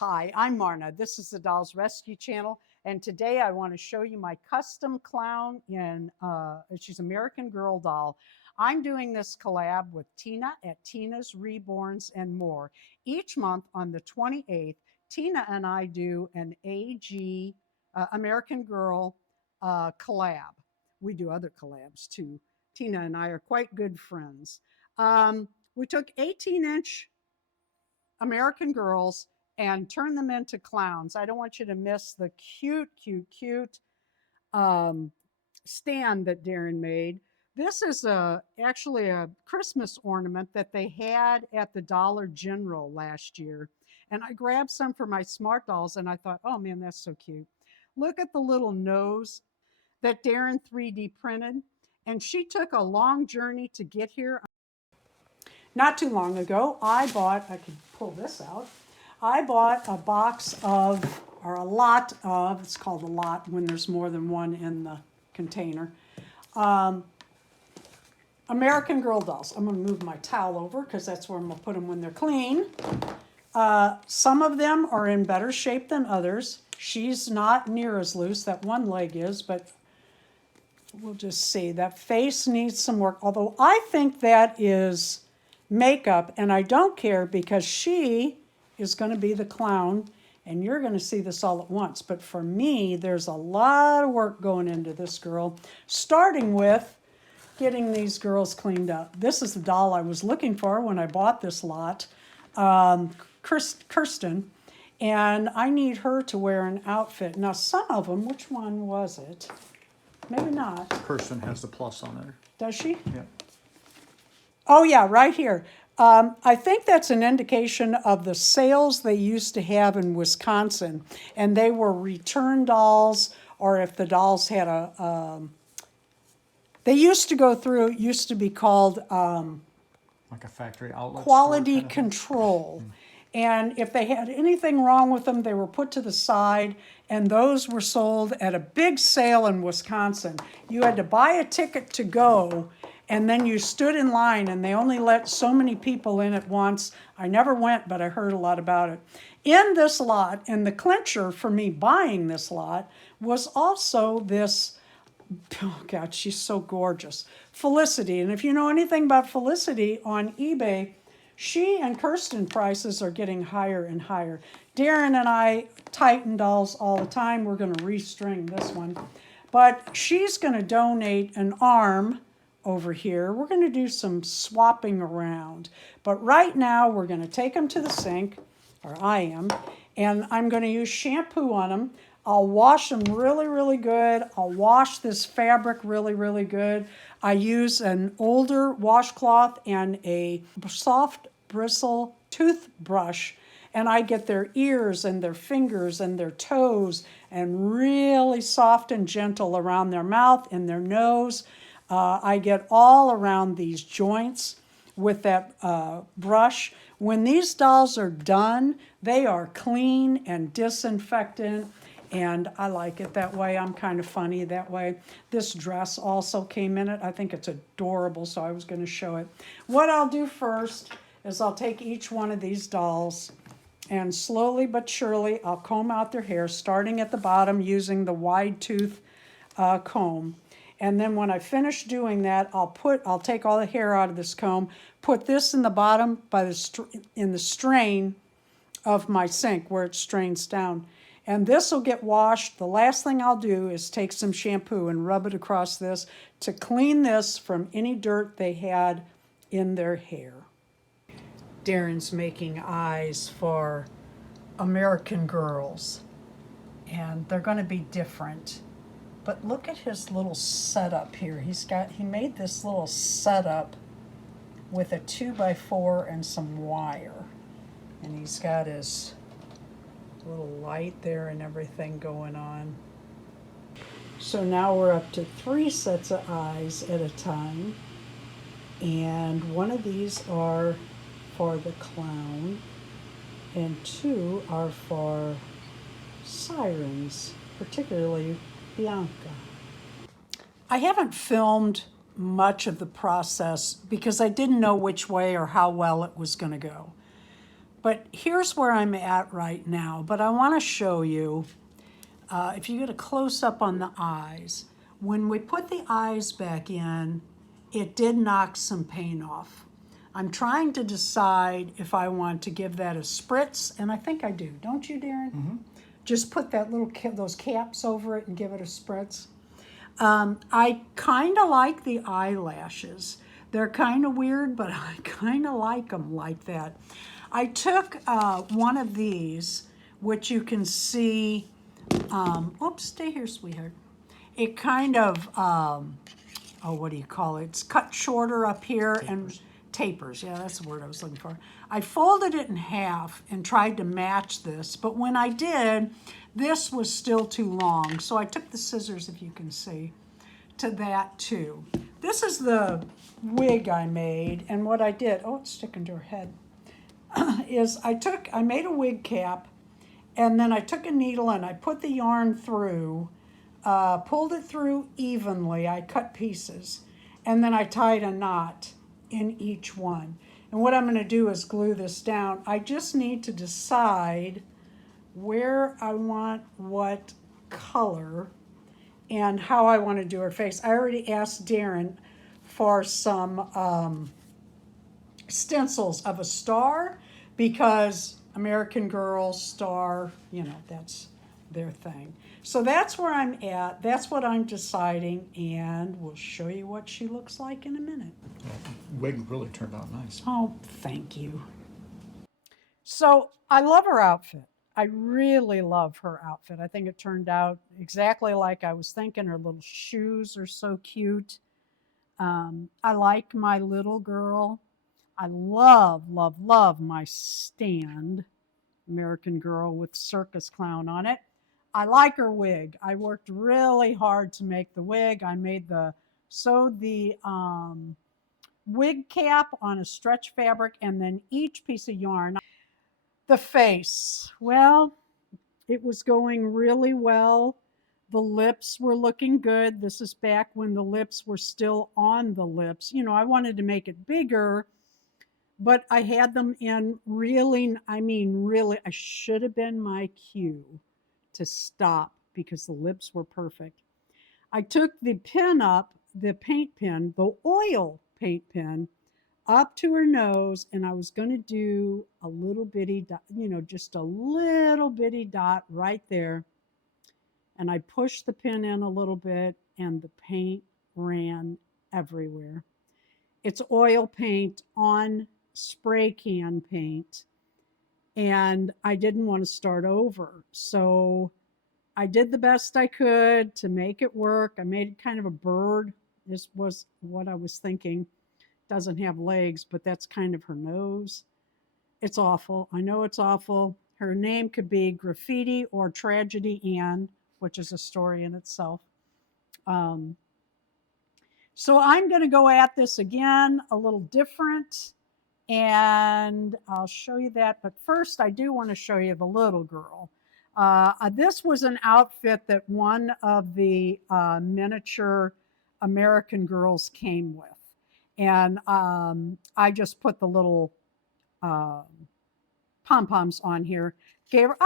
Hi, I'm Marna. This is the Dolls Rescue Channel, and today I want to show you my custom clown she's American Girl doll. I'm doing this collab with Tina at Tina's Reborns and More. Each month on the 28th, Tina and I do an AG, American Girl collab. We do other collabs too. Tina and I are quite good friends. We took 18-inch American Girls and turn them into clowns. I don't want you to miss the cute um, stand that Darren made. This is actually a Christmas ornament that they had at the Dollar General last year. And I grabbed some for my smart dolls and I thought, oh man, that's so cute. Look at the little nose that Darren 3D printed. And she took a long journey to get here. Not too long ago, I could pull this out. I bought a box of, or a lot of, it's called a lot when there's more than one in the container, American Girl dolls. I'm going to move my towel over because that's where I'm going to put them when they're clean. Some of them are in better shape than others. She's not near as loose. That one leg is, but we'll just see. That face needs some work, although I think that is makeup, and I don't care because she is going to be the clown, and you're going to see this all at once. But for me, there's a lot of work going into this girl, starting with getting these girls cleaned up. This is the doll I was looking for when I bought this lot, Kirsten, and I need her to wear an outfit. Now, some of them, which one was it? Maybe not. Person has the plus on it. Does she? Yeah. Oh, yeah, right here. I think that's an indication of the sales they used to have in Wisconsin, and they were return dolls, or if the dolls had they used to go through, it used to be called Like a factory outlet quality store kind of thing. control. And if they had anything wrong with them, they were put to the side, and those were sold at a big sale in Wisconsin. You had to buy a ticket to go, and then you stood in line, and they only let so many people in at once. I never went, but I heard a lot about it. In this lot, and the clincher for me buying this lot, was also this, oh God, she's so gorgeous, Felicity. And if you know anything about Felicity on eBay, she and Kirsten prices are getting higher and higher. Darren and I tighten dolls all the time. We're going to restring this one. But she's going to donate an arm over here. We're going to do some swapping around. But right now, we're going to take them to the sink, or I am, and I'm going to use shampoo on them. I'll wash them really good. I'll wash this fabric really good. I use an older washcloth and a soft bristle toothbrush, and I get their ears and their fingers and their toes and really soft and gentle around their mouth and their nose. I get all around these joints with that brush. When these dolls are done, they are clean and disinfectant, and I like it that way. I'm kind of funny that way. This dress also came in it. I think it's adorable, so I was going to show it. What I'll do first is I'll take each one of these dolls, and slowly but surely I'll comb out their hair, starting at the bottom using the wide tooth comb. And then when I finish doing that, I'll take all the hair out of this comb, put this in the bottom in the strain of my sink where it strains down. And this will get washed. The last thing I'll do is take some shampoo and rub it across this to clean this from any dirt they had in their hair. Darren's making eyes for American Girls, and they're going to be different. But look at his little setup here. He made this little setup with a 2x4 and some wire. And he's got his little light there and everything going on. So now we're up to 3 sets of eyes at a time. And one of these are for the clown, and 2 are for sirens, particularly Bianca. I haven't filmed much of the process because I didn't know which way or how well it was going to go. But here's where I'm at right now. But I want to show you, if you get a close up on the eyes, when we put the eyes back in, it did knock some paint off. I'm trying to decide if I want to give that a spritz, and I think I do. Don't you, Darren? Just put that little those caps over it and give it a spritz. I kind of like the eyelashes. They're kind of weird, but I kind of like them like that. I took one of these, which you can see, oops, stay here, sweetheart. It kind of, oh, what do you call it? It's cut shorter up here and tapers. Yeah, that's the word I was looking for. I folded it in half and tried to match this, but when I did, this was still too long. So I took the scissors, if you can see, to that too. This is the wig I made, and what I did, oh, it's sticking to her head, is I made a wig cap, and then I took a needle and I put the yarn through, pulled it through evenly. I cut pieces, and then I tied a knot in each one. And what I'm going to do is glue this down. I just need to decide where I want what color and how I want to do her face. I already asked Darren for some stencils of a star, because American Girl star, you know, that's their thing. So that's where I'm at. That's what I'm deciding, and we'll show you what she looks like in a minute. Wig really turned out nice. Oh, thank you. So I love her outfit. I really love her outfit. I think it turned out exactly like I was thinking. Her little shoes are so cute. I like my little girl. I love, love, love my stand, American Girl with circus clown on it. I like her wig. I worked really hard to make the wig. I sewed the wig cap on a stretch fabric, and then each piece of yarn. The face, well, it was going really well. The lips were looking good. This is back when the lips were still on the lips. You know, I wanted to make it bigger, but I had them in really, I mean, really, I should have been my cue to stop because the lips were perfect. I took the pin up, the paint pen, the oil paint pen, up to her nose, and I was going to do a little bitty dot, you know, just a little bitty dot right there. And I pushed the pin in a little bit, and the paint ran everywhere. It's oil paint on spray can paint, and I didn't want to start over. So I did the best I could to make it work. I made kind of a bird. This was what I was thinking. Doesn't have legs, but that's kind of her nose. It's awful. I know it's awful. Her name could be Graffiti or Tragedy Ann, which is a story in itself. Um, so I'm going to go at this again a little different, and I'll show you that. But first, I do want to show you the little girl. This was an outfit that one of the miniature American Girls came with. And I just put the little pom-poms on here. Gave her,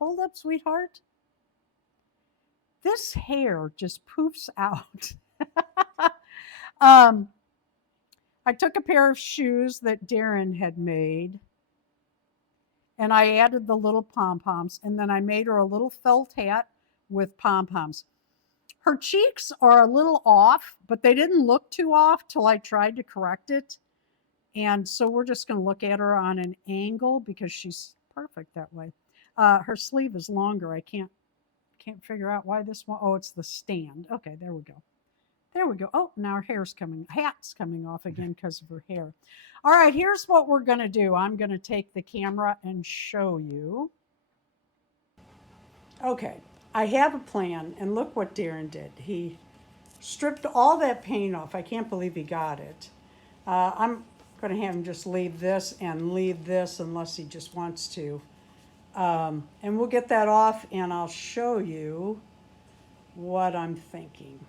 hold up, sweetheart. This hair just poofs out. I took a pair of shoes that Darren had made, and I added the little pom-poms, and then I made her a little felt hat with pom-poms. Her cheeks are a little off, but they didn't look too off till I tried to correct it. And so we're just going to look at her on an angle because she's perfect that way. Her sleeve is longer. I can't figure out why this one. Oh, it's the stand. Okay, there we go. There we go. Oh, now her hat's coming off again because of her hair. All right, here's what we're going to do. I'm going to take the camera and show you. Okay, I have a plan, and look what Darren did. He stripped all that paint off. I can't believe he got it. I'm going to have him just leave this and leave this unless he just wants to. And we'll get that off, and I'll show you what I'm thinking.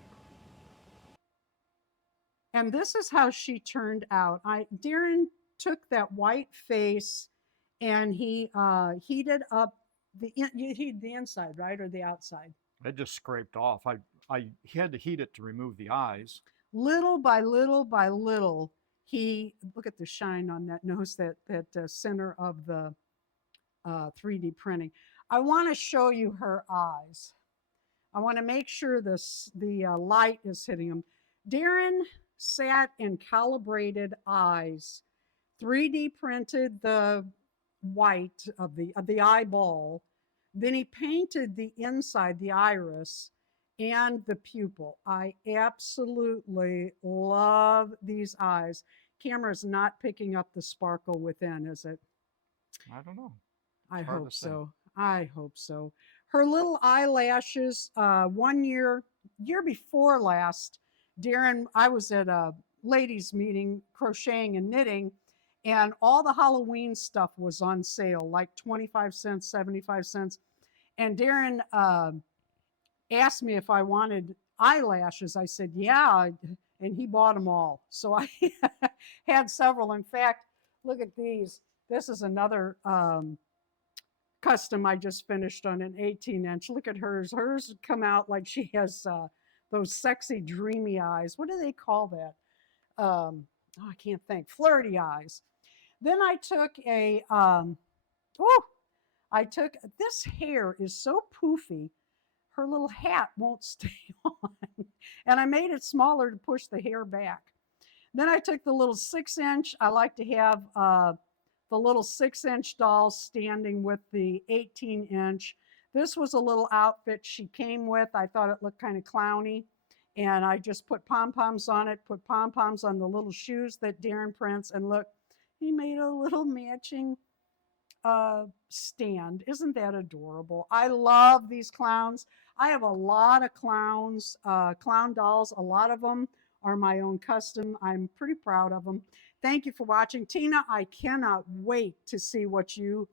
And this is how she turned out. Darren took that white face and he heated up you heated the inside, right, or the outside? It just scraped off. I had to heat it to remove the eyes. Little by little by little, he look at the shine on that nose, that center of the 3D printing. I want to show you her eyes. I want to make sure the light is hitting them. Darren sat and calibrated eyes, 3D printed the white of the eyeball. Then he painted the inside, the iris, and the pupil. I absolutely love these eyes. Camera's not picking up the sparkle within, is it? I don't know. I Hard hope to say. so. I hope so. Her little eyelashes, one year before last, Darren, I was at a ladies' meeting, crocheting and knitting, and all the Halloween stuff was on sale, like 25 cents, 75 cents. And Darren asked me if I wanted eyelashes. I said, yeah. And he bought them all. So I had several. In fact, look at these. This is another custom I just finished on an 18-inch. Look at hers. Hers come out like she has those sexy, dreamy eyes. What do they call that? I can't think. Flirty eyes. Then I took this hair is so poofy, her little hat won't stay on. And I made it smaller to push the hair back. Then I took the little 6-inch. I like to have the little 6-inch doll standing with the 18-inch. This was a little outfit she came with. I thought it looked kind of clowny. And I just put pom-poms on it, put pom-poms on the little shoes that Darren prints. And look, he made a little matching stand. Isn't that adorable? I love these clowns. I have a lot of clowns, clown dolls. A lot of them are my own custom. I'm pretty proud of them. Thank you for watching. Tina, I cannot wait to see what you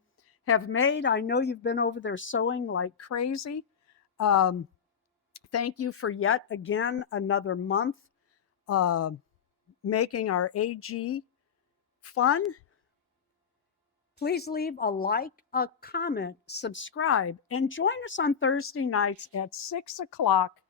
have made. I know you've been over there sewing like crazy. Thank you for yet again another month making our AG fun. Please leave a like, a comment, subscribe, and join us on Thursday nights at 6 o'clock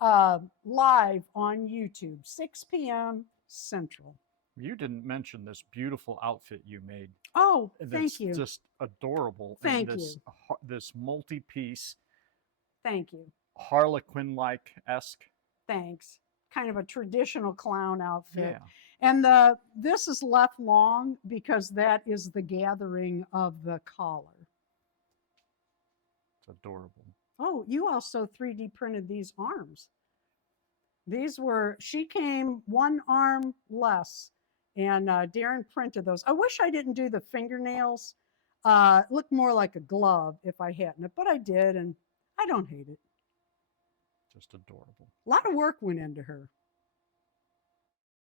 live on YouTube, 6 p.m. Central. You didn't mention this beautiful outfit you made. Oh, That's thank you. just adorable. Thank and this, you. This multi-piece, Thank you. Harlequin-like-esque. Thanks. Kind of a traditional clown outfit. Yeah. And this is left long because that is the gathering of the collar. It's adorable. Oh, you also 3D printed these arms. She came one arm less, and Darren printed those. I wish I didn't do the fingernails. It looked more like a glove if I hadn't, but I did, and I don't hate it. Just adorable. A lot of work went into her.